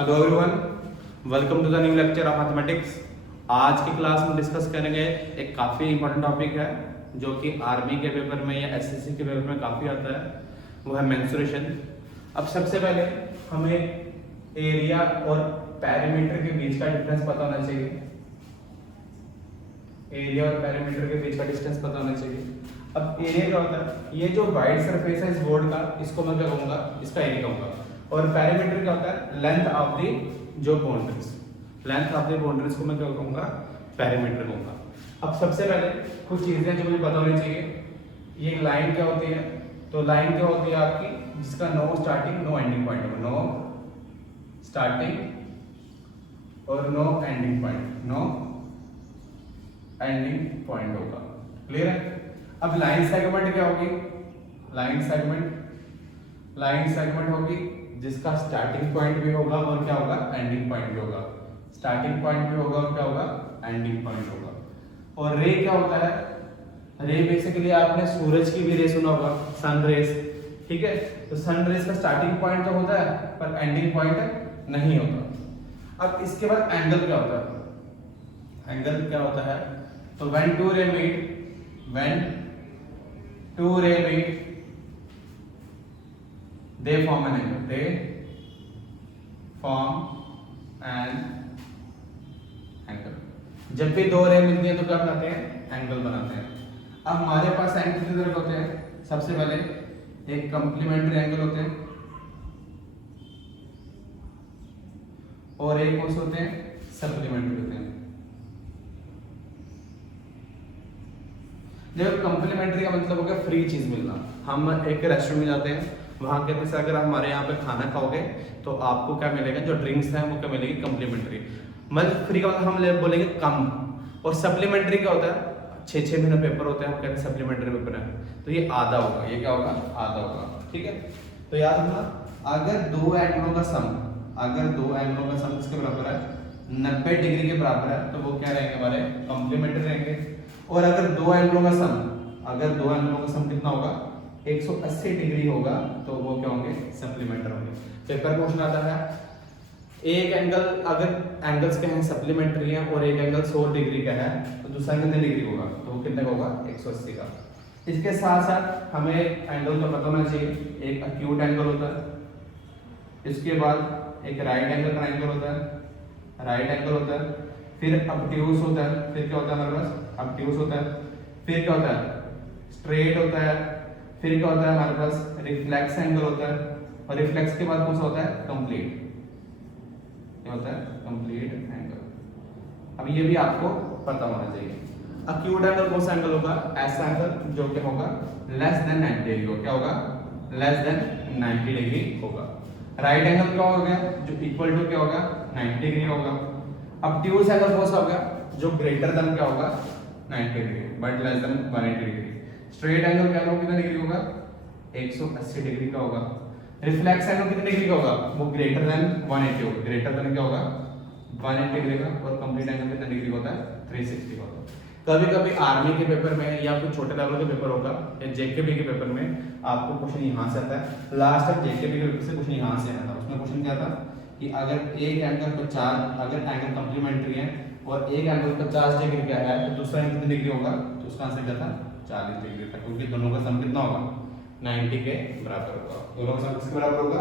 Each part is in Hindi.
Hello everyone, welcome to the new lecture of mathematics. आज की क्लास में डिस्कस करेंगे एक काफ़ी इंपॉर्टेंट टॉपिक है जो कि आर्मी के पेपर में या एसएससी के पेपर में काफ़ी आता है, वो है मेंसुरेशन। अब सबसे पहले हमें एरिया और पैरामीटर के बीच का डिफरेंस पता होना चाहिए। एरिया और पैरामीटर के बीच का डिस्टेंस पता होना चाहिए। अब एरिया क्या होता है? ये जो वाइड सरफेस है इस बोर्ड का, इसको मैं क्या कहूँगा? इसका एरिया कहूँगा। और पैरामीटर क्या होता है? लेंथ ऑफ दी जो boundaries, length of the boundaries को मैं क्या कहूँगा? पैरामीटर कहूँगा। अब सबसे पहले कुछ चीजें जो मुझे पता होनी चाहिए। ये लाइन क्या होती है? तो लाइन क्या होती है आपकी जिसका no starting no ending point हो, नो स्टार्टिंग और no ending point, no ending point होगा। क्लियर है? अब लाइन सेगमेंट क्या होगी? लाइन सेगमेंट होगी जिसका स्टार्टिंग पॉइंट भी होगा और क्या होगा? एंडिंग पॉइंट भी होगा। स्टार्टिंग पॉइंट भी होगा और क्या होगा? एंडिंग पॉइंट होगा। और रे क्या होता है? रे बेसिकली आपने सूरज की भी रे सुना होगा, सन रेस। ठीक है, तो सन रेस का स्टार्टिंग पॉइंट तो होता है पर एंडिंग पॉइंट नहीं होता। अब इसके बाद एंगल क्या होता है? एंगल क्या होता है? तो when two ray meet they form an angle, they form an angle। जब भी दो रे मिलती हैं तो क्या बनाते हैं? एंगल बनाते हैं। अब हमारे पास एंगल कितने तरह के होते हैं? सबसे पहले एक कंप्लीमेंट्री एंगल होते हैं और एक कौन से होते हैं? सप्लीमेंट्री होते हैं। देखो, कंप्लीमेंट्री का मतलब हो गया फ्री चीज मिलना। हम एक रेस्टोरेंट में जाते हैं, वहां के अंदर से अगर आप हमारे यहाँ पे खाना खाओगे तो आपको क्या मिलेगा? जो ड्रिंक्स हैं वो क्या मिलेगी? कंप्लीमेंट्री। मतलब फ्री का मतलब हम बोलेंगे कम। और सप्लीमेंट्री क्या होता है? 6-6 महीने पेपर होते हैं, हम कहते हैं सप्लीमेंट्री पेपर है, तो ये आधा होगा। ये क्या होगा? आधा होगा। ठीक है, तो याद रखना, अगर दो एंगलों का सम किसके बराबर है? 90 डिग्री के बराबर है, तो वो क्या रहेंगे? हमारे कंप्लीमेंट्री रहेंगे। और अगर दो एंगलों का सम कितना होगा? 180 डिग्री होगा, तो वो क्या होंगे? सप्लीमेंट्री होंगे। पेपर क्वेश्चन आता है, एक एंगल, अगर एंगल्स के हैं सप्लीमेंट्री है और एक एंगल 100 डिग्री का है, तो दूसरा कितने डिग्री होगा? तो वो कितने का होगा? 180 का। इसके साथ साथ हमें एंगल का पता होना चाहिए। एक एक्यूट एंगल होता है, इसके बाद एक राइट एंगल ट्रायंगल होता है, फिर ऑब्ट्यूज होता है, फिर क्या होता है हमारे पास? ऑब्ट्यूज होता है, फिर क्या होता है? स्ट्रेट होता है, फिर क्या होता है हमारे पास? रिफ्लेक्स एंगल होता है, और रिफ्लेक्स के बाद कौन सा होता है? कंप्लीट। क्या होता है? Complete angle. अब ये भी आपको पता होना चाहिए। एक्यूट एंगल कौन सा एंगल होगा? ऐसा एंगल जो क्या होगा? लेस देन 90 डिग्री होगा। क्या होगा? लेस देन 90 डिग्री होगा। राइट एंगल क्या हो गया? जो इक्वल टू क्या होगा? 90 डिग्री होगा। ऑब्ट्यूज एंगल कौन सा होगा? जो ग्रेटर देन क्या होगा? 90 degree but less than 180 degree. Straight angle क्या होगा? कितना डिग्री होगा? 180 डिग्री का होगा। रिफ्लेक्स एंगल कितने डिग्री का होगा? वो ग्रेटर देन 180 होगा। ग्रेटर देन क्या होगा? 180 डिग्री का। और कंप्लीट एंगल कितना डिग्री होता है? 360 का होता है। कभी कभी आर्मी के पेपर में या फिर छोटे लेवल के पेपर होगा या जेकेबी के पेपर में आपको क्वेश्चन यहाँ से आता है। लास्ट टाइम जेकेबी के पेपर से क्वेश्चन यहाँ से आया था। उसमें क्वेश्चन क्या था कि अगर एक एंगल 50, अगर एंगल कंप्लीमेंट्री है और एक एंगल 50 डिग्री का है तो दूसरा एंगल कितने डिग्री होगा? तो उसका आंसर क्या था? 40 डिग्री था, क्योंकि दोनों का सम कितना होगा? 90 के बराबर होगा। दोनों का सम किसके बराबर होगा?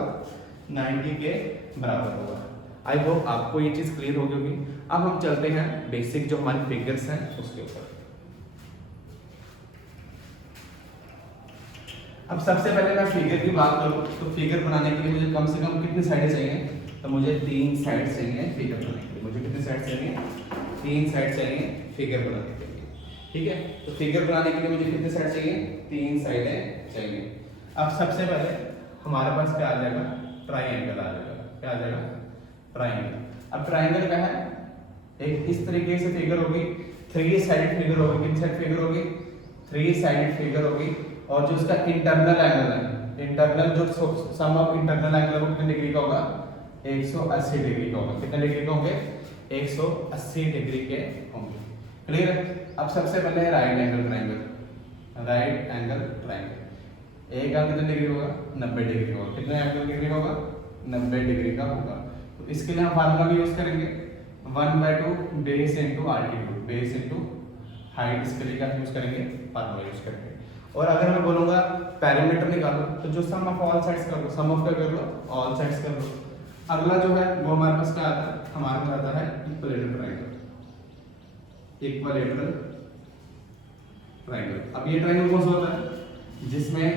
90 के बराबर होगा। आई होप आपको ये चीज क्लियर हो गई होगी। अब हम चलते हैं बेसिक जो हमारी फिगर्स हैं उसके ऊपर। अब सबसे पहले मैं फिगर की बात करूं तो फिगर बनाने के लिए मुझे कम से कम कितनी साइडें चाहिए? तो मुझे 3 साइड चाहिए फिगर बनाने के लिए। मुझे कितनी साइड चाहिए? 3 साइड चाहिए फिगर बनाने के लिए। ठीक है, तो फिगर बनाने के लिए मुझे कितने साइड चाहिए? 3 साइडें चाहिए। अब सबसे पहले हमारे पास क्या आ जाएगा? ट्राइंगल आ जाएगा। क्या आ जाएगा? ट्राइंगल। अब ट्राइंगल क्या है? एक इस तरीके से फिगर होगी, 3 साइडेड फिगर होगी। कितनी साइड फिगर होगी? 3 साइडेड फिगर होगी। और जो इसका इंटरनल एंगल है, इंटरनल जो सम ऑफ इंटरनल एंगल वो कितने डिग्री का होगा? 180 डिग्री का होगा। कितने डिग्री के होंगे? 180 डिग्री के होंगे। क्लियर है? अब सबसे पहले है राइट एंगल ट्रायंगल। एक एंगल कितने डिग्री होगा? 90 डिग्री होगा। कितने एंगल डिग्री होगा? 90 डिग्री का होगा। तो इसके लिए हम फार्मूला भी यूज करेंगे 1/2 base into altitude, base into height. इसके लिए क्या यूज करेंगे, फार्मूला यूज करेंगे। और अगर मैं बोलूंगा पैरामीटर निकालो तो जो सम ऑफ ऑल साइड्स कर लो, सम ऑफ क्या कर लो, ऑल साइड्स कर लो। अगला जो है वो हमारे पास क्या आता है, हमारे पास आता है इक्विलेटरल ट्रायंगल, इक्विलेटरल ट्रायंगल। अब ये ट्रायंगल कौन सा होता है, जिसमें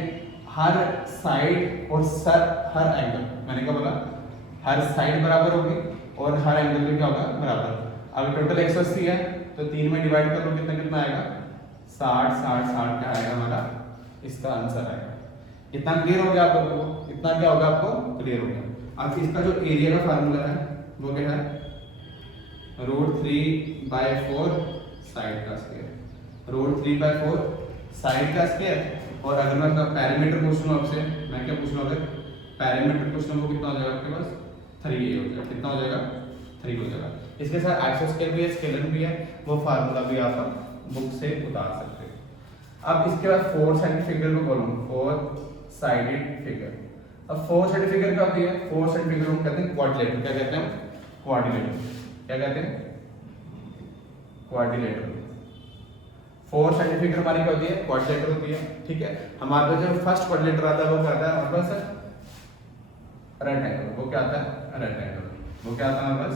हर साइड और हर एंगल, मैंने क्या बोला, हर साइड बराबर होगी और हर एंगल भी क्या होगा, बराबर। अब टोटल 180 है तो 3 में डिवाइड कर लो, कितना कितना आएगा, 60 60 60 क्या आएगा हमारा, इसका आंसर आएगा। इतना क्लियर हो गया आप लोगों को, इतना क्या होगा आपको क्लियर हो गया। अब इसका जो एरिया का फार्मूला है वो क्या है, √3/4 साइड का स्क्वायर, √3/4 साइड का स्क्वायर। और अगर मैं पैरामीटर पूछ लूं आपसे, मैं क्या पूछ लूं, अगर पैरामीटर पूछ लूं वो कितना हो जाएगा आपके पास, 3a हो जाएगा। कितना हो जाएगा, 3 हो जाएगा। इसके साथ आइसोस्केल भी है, स्केलर भी है, वो फार्मूला भी आप बुक से उतार सकते हैं। अब इसके बाद 4 साइडेड फिगर को बोलूं, 4 साइडेड फिगर। अब 4 साइडेड फिगर क्या होती है, 4 साइडेड फिगर को कहते हैं क्वाड्रिलेटरल। क्या कहते हैं, क्वाड्रिलेटरल। क्या कहते हैं, क्वाड्रिलेटरल। 4 साइडेड फिगर हमारी क्या होती है, क्वाड्रिलेटरल होती है। ठीक है, हमारे पास जो फर्स्ट क्वाड्रिलेटरल आता है वो क्या आता है हमारे पास, रेक्टेंगल। वो क्या आता है, रेक्टेंगल। वो क्या आता है हमारे पास,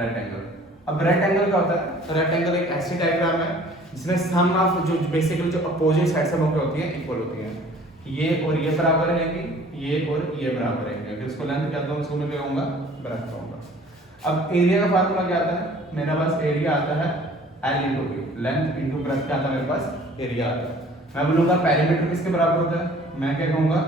रेक्टेंगल। अब रेक्टेंगल क्या होता है, तो रेक्टेंगल एक ऐसी डायग्राम है जिसमें सम ऑफ जो बेसिकली जो अपोजिट साइड्स है वो क्या होती है, इक्वल होती है। ये और ये बराबर रहेंगी, ये और ये बराबर रहेंगे। अगर इसको लेंथ कहता हूं इसको मैं क्या कहूंगा, ब्रेथ कहूंगा। अब एरिया का फार्मूला क्या आता है, मेरे पास एरिया आता है L into B, length into breadth क्या आता है मेरे पास, एरिया आता है। मैं बोलूंगा पेरीमीटर किसके बराबर होता है, मैं क्या कहूंगा,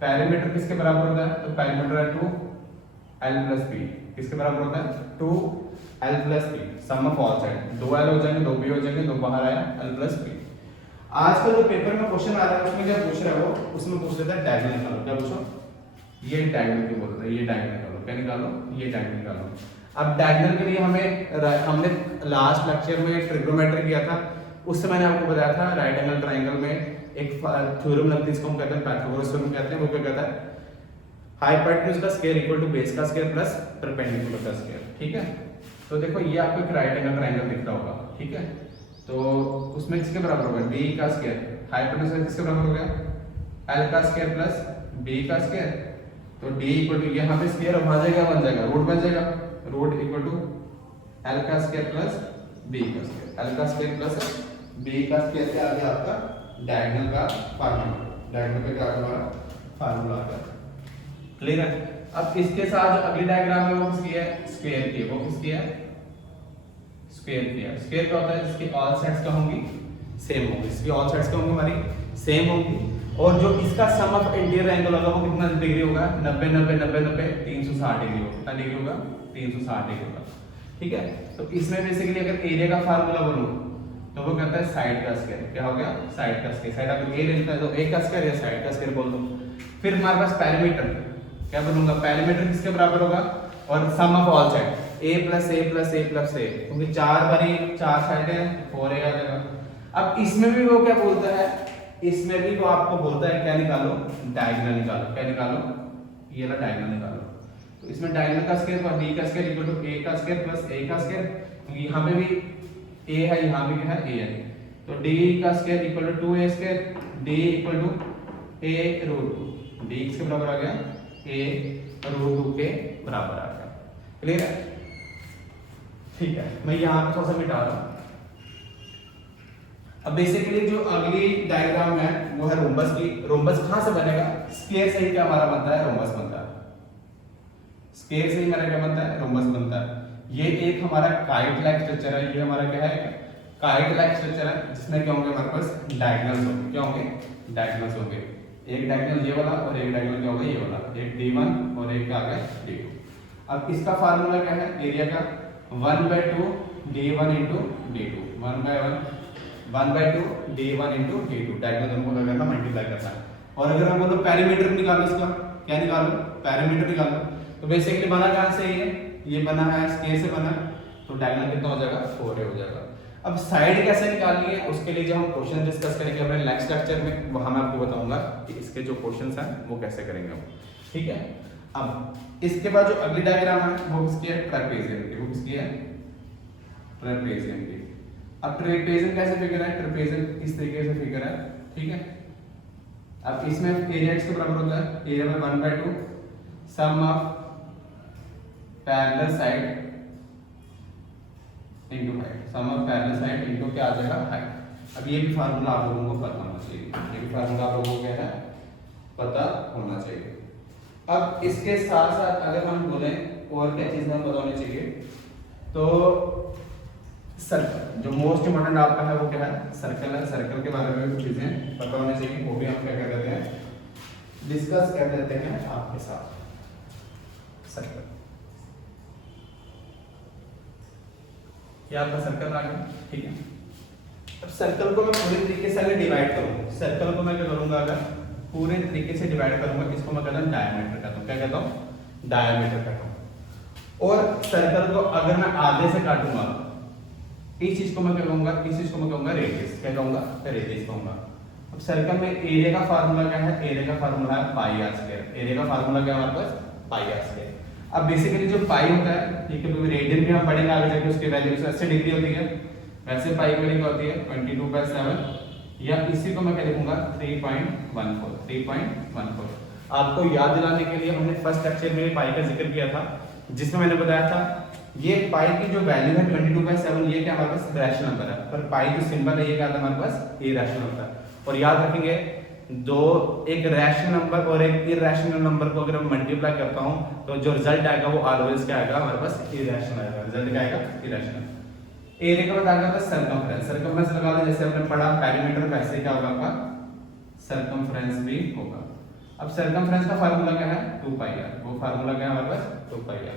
पेरीमीटर किसके बराबर होता है, तो पेरीमीटर है 2L प्लस बी। किसके बराबर होता है, 2L plus B, sum of all side. 2L हो जाएंगे, 2B हो जाएंगे, 2 बाहर आया L प्लस बी। आजकल जो पेपर में क्वेश्चन आ रहा है उसमें क्या पूछ रहा है, वो उसमें पूछ लेता है डायगोनल निकालो। क्या पूछो, ये डायगोनल क्यों बोलता है, ये डायगोनल निकालो। क्या निकालो, ये डायगोनल निकालो। अब डायगोनल के लिए हमने लास्ट लेक्चर में ट्रिग्नोमेट्री किया था, उससे मैंने आपको बताया था राइट एंगल ट्रायंगल में एक थ्योरम लगती है, इसको हम कहते हैं पाइथागोरस थ्योरम कहते हैं। वो क्या कहता है, हाइपोटेन्यूज का स्क्वायर इक्वल टू बेस का स्क्वायर प्लस परपेंडिकुलर का स्क्वायर। ठीक है, तो देखो ये आपको एक राइट एंगल ट्रायंगल दिख रहा होगा। ठीक है, तो उसमें किसके बराबर होगा, d का स्क्वायर, हाइपोटेन्यूज किसके बराबर हो गया, l का स्क्वायर प्लस b का स्क्वायर। तो d इक्वल टू यहाँ पे स्क्वायर वहां जाएगा, बन जाएगा रूट, बन जाएगा रूट इक्वल टू l का स्क्वायर प्लस b का स्क्वायर। l का स्क्वायर प्लस b का स्क्वायर से आ गया आपका डायगोनल का फार्मूला। डायगोनल पे क्या हमारा फार्मूला आ गया, क्लियर है। अब इसके साथ जो अगली डायग्राम है वो किसकी है, स्क्वायर की है। वो किसकी है, स्क्वायर की है। स्क्वायर क्या होता है, जिसकी ऑल साइड्स क्या होंगी, सेम होंगी। इसकी ऑल साइड्स क्या होंगी, हमारी सेम होंगी। और जो इसका सम ऑफ इंटीरियर एंगल होगा वो कितना डिग्री होगा, 90 90 90 90 360 डिग्री होगा। कितना डिग्री होगा, 360 डिग्री होगा। ठीक है, तो इसमें बेसिकली अगर एरिया का फार्मूला बोलूं तो वो कहता है साइड का स्क्वायर। क्या हो गया, साइड का स्क्वायर। साइड अगर a लेता है तो a का स्क्वायर या साइड का स्क्वायर बोल दो। फिर हमारे पास पेरीमीटर, क्या बोलूंगा, पेरीमीटर किसके बराबर होगा, और sum of all side a plus a plus a plus a, क्योंकि 4 बारी 4 साइड है 4a आ जाएगा। अब इसमें भी वो क्या बोलता है, इसमें भी वो आपको बोलता है क्या निकालो, डायगोनल निकालो। क्या निकालो, ये वाला डायगोनल निकालो। तो इसमें डायगोनल का स्क्वायर और d का स्क्वायर इक्वल टू a का स्क्वायर प्लस a का स्क्वायर, क्योंकि यहाँ पे भी a है, यहाँ भी क्या है, a है। तो d का square equal to 2a square, d equal to a root 2। d किसके बराबर आ गया, a रूट 2 के बराबर आ गया। क्लियर है, ठीक है। मैं यहाँ पे थोड़ा सा मिटा रहा हूँ। अब बेसिकली जो अगली डायग्राम है वो है रोम्बस की। रोम्बस कहाँ से बनेगा, स्क्वायर से ही क्या हमारा बनता है, रोम्बस बनता है। स्क्वायर से ही हमारा क्या बनता है, रोम्बस बनता है। ये एक हमारा काइट लाइक स्ट्रक्चर है। ये हमारा क्या है, काइट लाइक स्ट्रक्चर है, जिसमें क्या होंगे हमारे पास डायगोनल्स होंगे। क्या होंगे, डायगोनल्स होंगे। एक डायगोनल ये वाला और एक डायगोनल क्या होगा, ये वाला। एक d1 और एक क्या आ गया, d2। अब इसका फार्मूला क्या है एरिया का, 1/2 d1 into d2, 1/2 d1 into d2। Diagonal दोनों को लगाना, मल्टीप्लाई करना है। और अगर हम बोलो पेरीमीटर निकालो, इसका क्या निकालो, पेरीमीटर निकालो, तो बेसिकली बना कहाँ से, ये बना है स्क्वायर से बना, तो डायगोनल कितना हो जाएगा, 4a हो जाएगा। अब साइड कैसे निकालनी है, उसके लिए जब हम क्वेश्चन डिस्कस करेंगे अपने नेक्स्ट लेक्चर में, वहां मैं आपको बताऊंगा कि इसके जो क्वेश्चंस हैं वो कैसे करेंगे हम। ठीक है, अब इसके बाद जो अगली डायग्राम है वो किसकी है, ट्रेपेजियम की। वो किसकी है, ट्रेपेजियम की। अब ट्रेपेजियम कैसे फिगर है, ट्रेपेजियम इस तरीके से फिगर है, ठीक है। अब इसमें एरिया किसके बराबर होता है, एरिया में 1/2 sum of parallel side into height, sum of parallel side into क्या आ जाएगा, हाइट। अब ये भी फार्मूला आप लोगों को पता होना चाहिए, ये भी फार्मूला आप लोगों को क्या है, पता होना चाहिए। अब इसके साथ साथ अगर हम बोलें और क्या चीज़ हमें पता होनी चाहिए, तो सर्कल जो मोस्ट इम्पोर्टेंट आपका है वो क्या है, सर्कल है। सर्कल के बारे में भी कुछ चीज़ें पता होनी चाहिए, वो भी हम क्या कर देते हैं, डिस्कस कर देते हैं आपके साथ। सर्कल, ये आपका सर्कल आ गया, ठीक है। अब सर्कल को मैं पूरे तरीके से अगर डिवाइड करूँ, सर्कल को मैं क्या करूँगा, अगर पूरे तरीके से डिवाइड करूँगा, इसको मैं कहता हूँ डायमीटर कहता हूँ, क्या कहता हूँ, डायमीटर कहता हूँ। और सर्कल को अगर मैं आधे से काटूंगा, इस चीज को मैं क्या कहूँगा, इस चीज को मैं कहूँगा रेडियस, क्या कहूँगा, रेडियस कहूँगा। अब सर्कल में एरिया का फार्मूला क्या है, एरिया का फार्मूला है पाई आर स्क्वायर। एरिया का फार्मूला क्या है हमारे पास, पाई आर स्क्वायर। अब बेसिकली जो पाई होता है, ठीक है, रेडियन भी हम पढ़ेंगे आगे जाके, उसकी वैल्यू 80 डिग्री होती है, वैसे पाई की वैल्यू क्या होती है 22/7, या इसी को मैं क्या लिखूंगा 3.14, 3.14। आपको याद दिलाने के लिए हमने फर्स्ट लेक्चर में पाई का जिक्र किया था, जिसमें मैंने बताया था ये पाई की जो वैल्यू है 22/7, ये क्या हमारे पास रैशनल नंबर है, पर पाई जो सिंबल है ये क्या आता है हमारे पास, इरेशनल होता है। और याद रखेंगे, दो एक रैशनल नंबर और एक इरेशनल नंबर को अगर मैं मल्टीप्लाई करता हूं तो जो रिजल्ट आएगा वो ऑलवेज क्या आएगा हमारे पास, इरेशनल आएगा। रिजल्ट क्या आएगा, इरेशनल। एरिया का बताया था सर्कमफ्रेंस, सर्कमफ्रेंस लगा लो, जैसे हमने पढ़ा पेरीमीटर, वैसे क्या होगा आपका सर्कमफ्रेंस भी होगा। अब सर्कमफ्रेंस का फार्मूला क्या है, 2πr। वो फार्मूला क्या है हमारे पास, 2πr।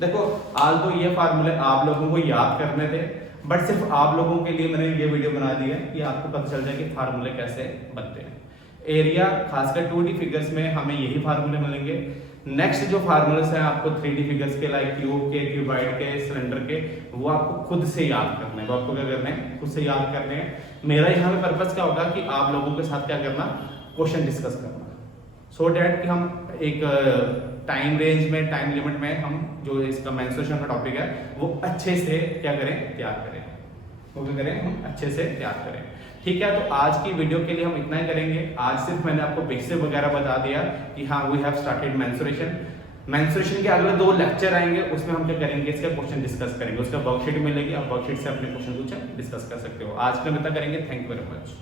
देखो आज तो ये फार्मूले आप लोगों को याद करने थे, बट सिर्फ आप लोगों के लिए मैंने ये वीडियो बना दी है कि आपको पता चल जाए कि फार्मूले कैसे बनते हैं। एरिया खासकर 2D फिगर्स में हमें यही फार्मूले मिलेंगे। नेक्स्ट जो फार्मूलेस हैं आपको 3D फिगर्स के, लाइक क्यूब के, क्यूबाइड के, सिलेंडर के, वो आपको खुद से याद करने हैं। वो आपको क्या करने हैं, खुद से याद करने हैं। मेरा यहाँ पे पर्पस क्या होगा कि आप लोगों के साथ क्या करना, क्वेश्चन डिस्कस करना, सो डैट कि हम एक टाइम रेंज में, टाइम लिमिट में हम जो इसका मेंस्ट्रुएशन का टॉपिक है वो अच्छे से क्या करें, तैयार करें। वो क्या करें, हम अच्छे से तैयार करें, ठीक है। तो आज की वीडियो के लिए हम इतना ही करेंगे। आज सिर्फ मैंने आपको बेसिक वगैरह बता दिया कि हाँ we have started menstruation. Menstruation के अगले 2 लेक्चर आएंगे, उसमें हम क्या करेंगे, इसका क्वेश्चन डिस्कस करेंगे। उसका वर्कशीट मिलेगी, आप वर्कशीट से अपने क्वेश्चन कुछ डिस्कस कर सकते हो। आज के लिए इतना करेंगे। Thank you very much.